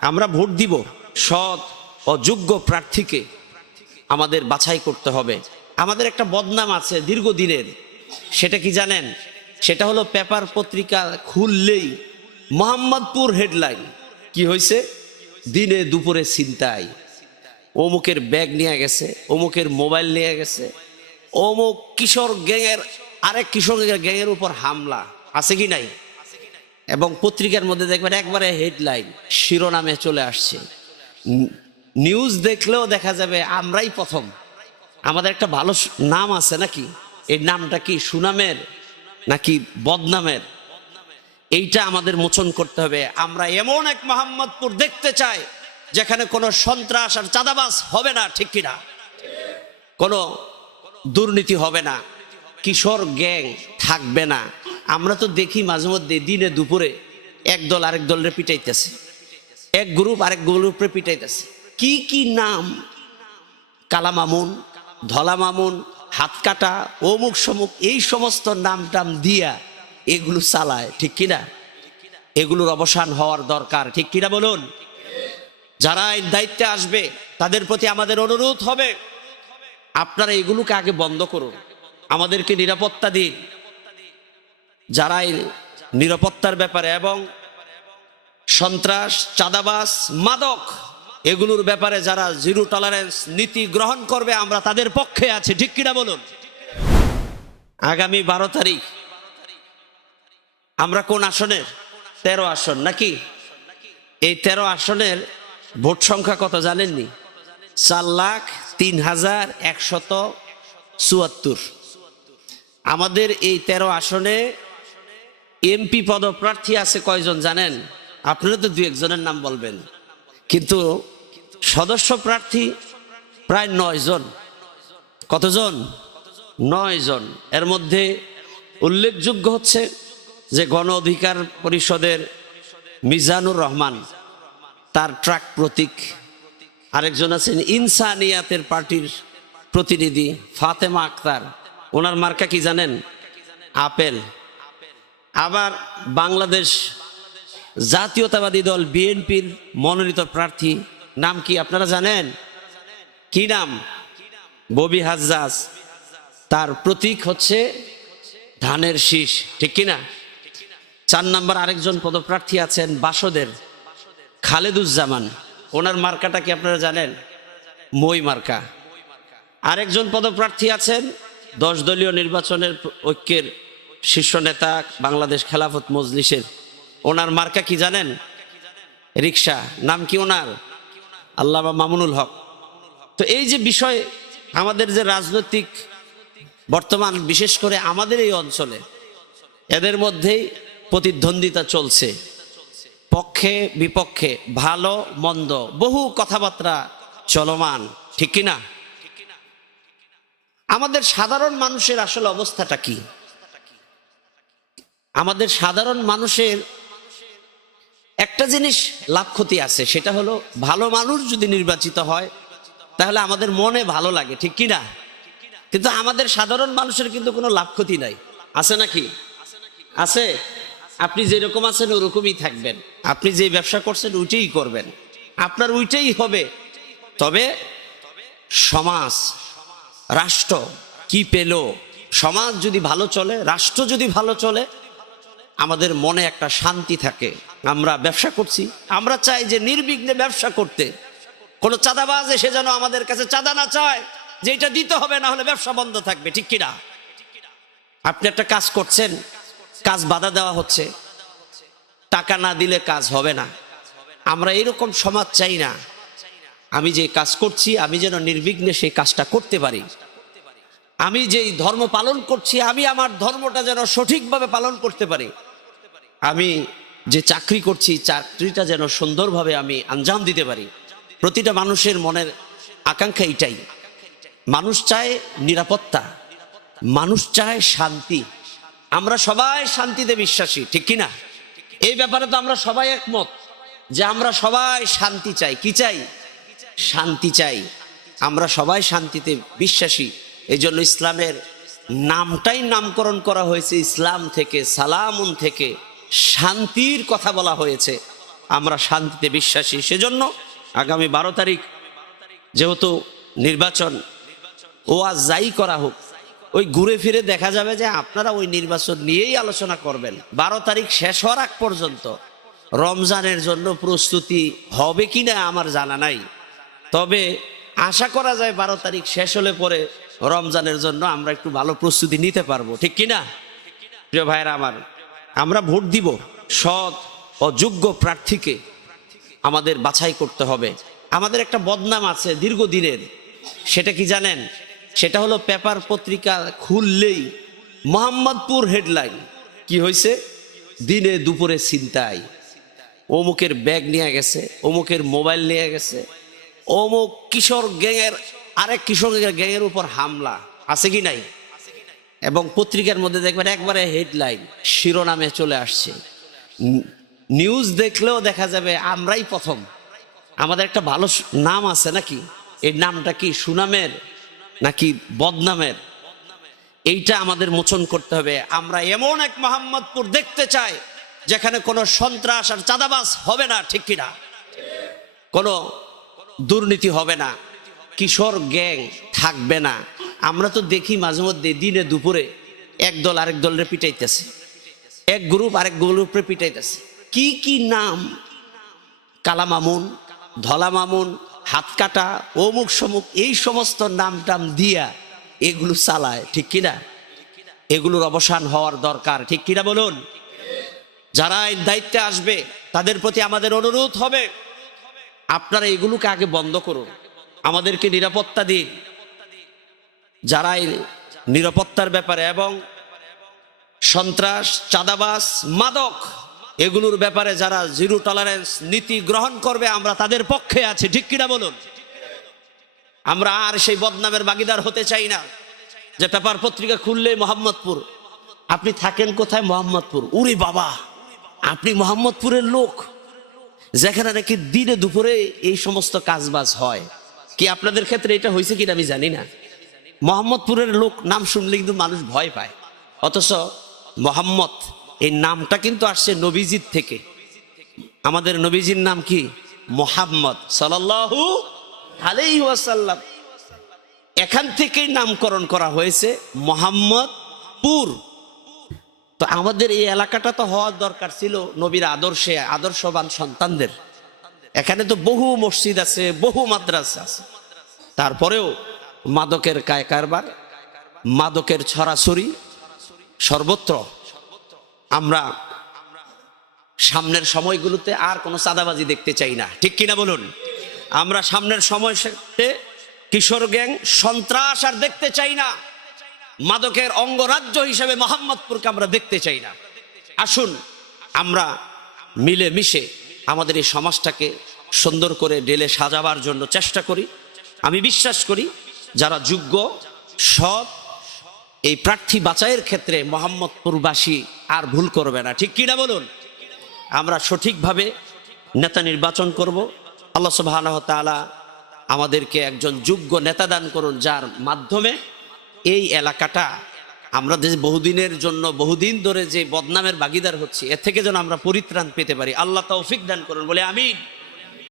আমরা ভোট দিব সৎ অযোগ্য প্রার্থীকে আমাদের বাছাই করতে হবে। আমাদের একটা বদনাম আছে দীর্ঘদিনের। সেটা কি জানেন? সেটা হলো পেপার পত্রিকা খুললেই মোহাম্মদপুর হেডলাইন। কি হয়েছে দিনে দুপুরে চিন্তায় অমুকের ব্যাগ নিয়ে গেছে, অমুকের মোবাইল নিয়ে গেছে, অমুক কিশোর গ্যাংয়ের আরেক কিশোর গ্যাংয়ের উপর হামলা। আছে কি নাই? এবং পত্রিকার মধ্যে দেখবেন একবারে হেডলাইন শিরোনামে চলে আসছে। নিউজ দেখলেও দেখা যাবে আমরাই প্রথম। আমাদের একটা ভালো নাম আছে নাকি? এই নামটা কি সুনামের নাকি বদনামের? এইটা আমাদের মোচন করতে হবে। আমরা এমন এক মোহাম্মদপুর দেখতে চাই, যেখানে কোনো সন্ত্রাস আর চাঁদাবাস হবে না, ঠিক কিনা? কোনো দুর্নীতি হবে না। কিশোর গ্যাং থাকবে না। আমরা তো দেখি মাঝে মধ্যে দিনে দুপুরে এক দল আরেক দলের পিটাইতেছে। এক গ্রুপ আরেক গ্রুপে পিটাইতেছে। কি কি নাম? কালা মামুন, ধলা মামুন, হাত কাটা, অমুক সমুক, এই সমস্ত নাম টাম দিয়া এগুলো চালায়, ঠিক কিনা? এগুলোর অবসান হওয়ার দরকার, ঠিক কিনা বলুন? যারা এই দায়িত্বে আসবে, তাদের প্রতি আমাদের অনুরোধ হবে, আপনারা এগুলোকে আগে বন্ধ করুন। আমাদেরকে নিরাপত্তা দিন। যারা নিরাপত্তার ব্যাপারে এবং সন্ত্রাস চাঁদাবাস মাদক, এগুলোর ব্যাপারে যারা জিরো টলারেন্স নীতি গ্রহণ করবে, আমরা তাদের পক্ষে আছি। ঠিক কিনা বলুন? আগামী বারো তারিখ, আমরা কোন আসনের? তেরো আসন নাকি? এই তেরো আসনের ভোট সংখ্যা কত জানেননি? চার লাখ তিন হাজার একশত চুয়াত্তর। আমাদের এই তেরো আসনে এমপি পদপ্রার্থী আছে কয়জন জানেন? আপনারা তো দু একজনের নাম বলবেন। কিন্তু সদস্য প্রার্থী প্রায় নয় জন কতজন? নয় জন এর মধ্যে উল্লেখযোগ্য হচ্ছে যে গণ অধিকার পরিষদের মিজানুর রহমান, তার ট্রাক প্রতীক। আরেকজন আছেন ইনসানিয়াতের পার্টির প্রতিনিধি ফাতেমা আক্তার। ওনার মার্কা কি জানেন? আপেল। আবার বাংলাদেশ জাতীয়তাবাদী দল বিএনপির মনোনীত প্রার্থী। নাম কি আপনারা জানেন? কি নাম? ববি হাজ্জাজ। তার প্রতীক হচ্ছে ধানের শীষ, ঠিক কিনা? চার নম্বর আরেকজন পদপ্রার্থী আছেন বাসদের, খালেদুজ্জামান। ওনার মার্কাটা কি আপনারা জানেন? মই মার্কা। আরেকজন পদপ্রার্থী আছেন দশ দলীয় নির্বাচনের ঐক্যের শীর্ষ নেতা বাংলাদেশ খেলাফত মজলিসের। ওনার মার্কা কি জানেন? রিক্সা নাম কি ওনার? আল্লাহ মামুনুল হক। তো এই যে বিষয়, আমাদের যে রাজনৈতিক বর্তমান, বিশেষ করে আমাদের এই অঞ্চলে, এদের মধ্যেই প্রতিদ্বন্দ্বিতা চলছে। পক্ষে বিপক্ষে ভালো, মন্দ, বহু কথাবার্তা চলমান, ঠিক কিনা? আমাদের সাধারণ মানুষের আসলে অবস্থাটা কি? আমাদের সাধারণ মানুষের একটা জিনিস লাভ ক্ষতি আছে, সেটা হলো ভালো মানুষ যদি নির্বাচিত হয়, তাহলে আমাদের মনে ভালো লাগে, ঠিক কি না কিন্তু আমাদের সাধারণ মানুষের কিন্তু কোনো লাভ ক্ষতি নাই। আছে নাকি? আছে? আপনি যেরকম আছেন, ওরকমই থাকবেন। আপনি যে ব্যবসা করছেন, ওইটাই করবেন। আপনার ওইটাই হবে। তবে সমাজ, রাষ্ট্র কি পেল? সমাজ যদি ভালো চলে, রাষ্ট্র যদি ভালো চলে আমাদের মনে একটা শান্তি থাকে। আমরা ব্যবসা করছি। আমরা চাই যে নির্বিঘ্নে ব্যবসা করতে। কোনো চাঁদাবাজ এসে যেন আমাদের কাছে চাঁদা না চায়, যে এটা দিতে হবে, না হলে ব্যবসা বন্ধ থাকবে। ঠিক কিনা? আপনি একটা কাজ করছেন, কাজ বাধা দেওয়া হচ্ছে। টাকা না দিলে কাজ হবে না। আমরা এরকম সমাজ চাই না। আমি যে কাজ করছি, আমি যেন নির্বিঘ্নে সেই কাজটা করতে পারি। আমি যেই ধর্ম পালন করছি, আমি আমার ধর্মটা যেন সঠিকভাবে পালন করতে পারি। আমি যে চাকরি করছি, চাকরিটা যেন সুন্দরভাবে আমি আঞ্জাম দিতে পারি। প্রতিটা মানুষের মনের আকাঙ্ক্ষা এটাই মানুষ চায় নিরাপত্তা, মানুষ চায় শান্তি। আমরা সবাই শান্তিতে বিশ্বাসী, ঠিক কিনা? এই ব্যাপারে তো আমরা সবাই একমত যে আমরা সবাই শান্তি চাই। কি চাই? শান্তি চাই। আমরা সবাই শান্তিতে বিশ্বাসী। এই জন্য ইসলামের নামটাই নামকরণ করা হয়েছে ইসলাম থেকে, সালামুন থেকে। শান্তির কথা বলা হয়েছে। আমরা শান্তিতে বিশ্বাসী। সেজন্য আগামী বারো তারিখ যেহেতু নির্বাচন ও আজ যাই করা হোক, ওই ঘুরে ফিরে দেখা যাবে যে আপনারা ওই নির্বাচন নিয়েই আলোচনা করবেন। বারো তারিখ শেষ হওয়ার আগ পর্যন্ত রমজানের জন্য প্রস্তুতি হবে কি না আমার জানা নাই। তবে আশা করা যায় বারো তারিখ শেষ হলে পরে রমজানের জন্য আমরা একটু ভালো প্রস্তুতি নিতে পারব। ঠিক কিনা প্রিয় ভাইরা আমার আমরা ভোট দিব সৎ অযোগ্য প্রার্থীকে আমাদের বাছাই করতে হবে। আমাদের একটা বদনাম আছে দীর্ঘদিনের। সেটা কি জানেন? সেটা হলো পেপার পত্রিকা খুললেই মোহাম্মদপুর হেডলাইন। কি হয়েছে দিনে দুপুরে চিন্তায় অমুকের ব্যাগ নিয়ে গেছে, অমুকের মোবাইল নিয়ে গেছে। অমুক কিশোর গ্যাংয়ের, আরেক কিশোর গ্যাংয়ের উপর হামলা। আছে কি নাই? এবং পত্রিকার মধ্যে দেখবেন একবারে হেডলাইন, শিরোনামে চলে আসছে। নিউজ দেখলেও দেখা যাবে আমরাই প্রথম। আমাদের একটা ভালো নাম আছে নাকি? এই নামটা কি সুনামের নাকি বদনামের? এইটা আমাদের মোচন করতে হবে। আমরা এমন এক মোহাম্মদপুর দেখতে চাই, যেখানে কোনো সন্ত্রাস আর চাঁদাবাস হবে না, ঠিক কিনা? কোনো দুর্নীতি হবে না। কিশোর গ্যাং থাকবে না। আমরা তো দেখি মাঝে মধ্যে দিনে দুপুরে এক দল আরেক দলের পিটাইতেছে। এক গ্রুপ আরেক গ্রুপে পিটাইতেছে। কি কি নাম? কালা মামুন, ধলা মামুন, হাত কাটা, অমুক সমুক, এই সমস্ত নাম টাম দিয়া এগুলো চালায়, ঠিক কিনা? এগুলোর অবসান হওয়ার দরকার, ঠিক কিনা বলুন? যারা এই দায়িত্বে আসবে, তাদের প্রতি আমাদের অনুরোধ হবে, আপনারা এগুলোকে আগে বন্ধ করুন। আমাদেরকে নিরাপত্তা দিন। যারা এই নিরাপত্তার ব্যাপারে এবং সন্ত্রাস চাঁদাবাস মাদক, এগুলোর ব্যাপারে যারা জিরো টলারেন্স নীতি গ্রহণ করবে, আমরা তাদের পক্ষে আছি, ঠিক কিনা বলুন? আমরা আর সেই বদনামের ভাগিদার হতে চাই না। যে পেপার পত্রিকা খুললে মোহাম্মদপুর। আপনি থাকেন কোথায়? মোহাম্মদপুর। উরি বাবা! আপনি মোহাম্মদপুরের লোক। যেখানে নাকি দিনে দুপুরে এই সমস্ত কাজবাজ হয়। কি আপনাদের ক্ষেত্রে এটা হয়েছে কিনা আমি জানি না। মোহাম্মদপুরের লোক নাম শুনলে কিন্তু মানুষ ভয় পায়। অথচ মোহাম্মদ, এই নামটা কিন্তু আসছে নবীজির থেকে। আমাদের নবীজির নাম কি? মোহাম্মদ সাল্লাল্লাহু আলাইহি ওয়াসাল্লাম। এখান থেকেই নামকরণ করা হয়েছে মোহাম্মদপুর। তো আমাদের এই এলাকাটা তো হওয়ার দরকার ছিল নবীর আদর্শে, আদর্শবান সন্তানদের। এখানে তো বহু মসজিদ আছে, বহু মাদ্রাসা আছে। তারপরেও মাদকের কায় কারবার, মাদকের ছড়াছড়ি, সর্বত্র আমরা সামনের সময়গুলোতে আর কোনো চাঁদাবাজি দেখতে চাই না। ঠিক কিনা বলুন? আমরা সামনের সময় কিশোর গ্যাং সন্ত্রাস আর দেখতে চাই না। মাদকের অঙ্গরাজ্য হিসেবে মোহাম্মদপুরকে আমরা দেখতে চাই না। আসুন, আমরা মিলে মিশে আমাদের এই সমাজটাকে সুন্দর করে ডেলে সাজাবার জন্য চেষ্টা করি। আমি বিশ্বাস করি যারা যোগ্য, সৎ, এই প্রার্থী বাঁচাইয়ের ক্ষেত্রে মোহাম্মদপুরবাসী আর ভুল করবে না। ঠিক কিনা বলুন? আমরা সঠিকভাবে নেতা নির্বাচন করব। আল্লাহ সুবাহ আমাদেরকে একজন যোগ্য নেতা দান করুন, যার মাধ্যমে এই এলাকাটা আমরা যে বহুদিনের জন্য, বহুদিন ধরে যে বদনামের ভাগিদার হচ্ছি, এর থেকে যেন আমরা পরিত্রাণ পেতে পারি। আল্লাহ তৌফিক দান করুন, বলে আমিন।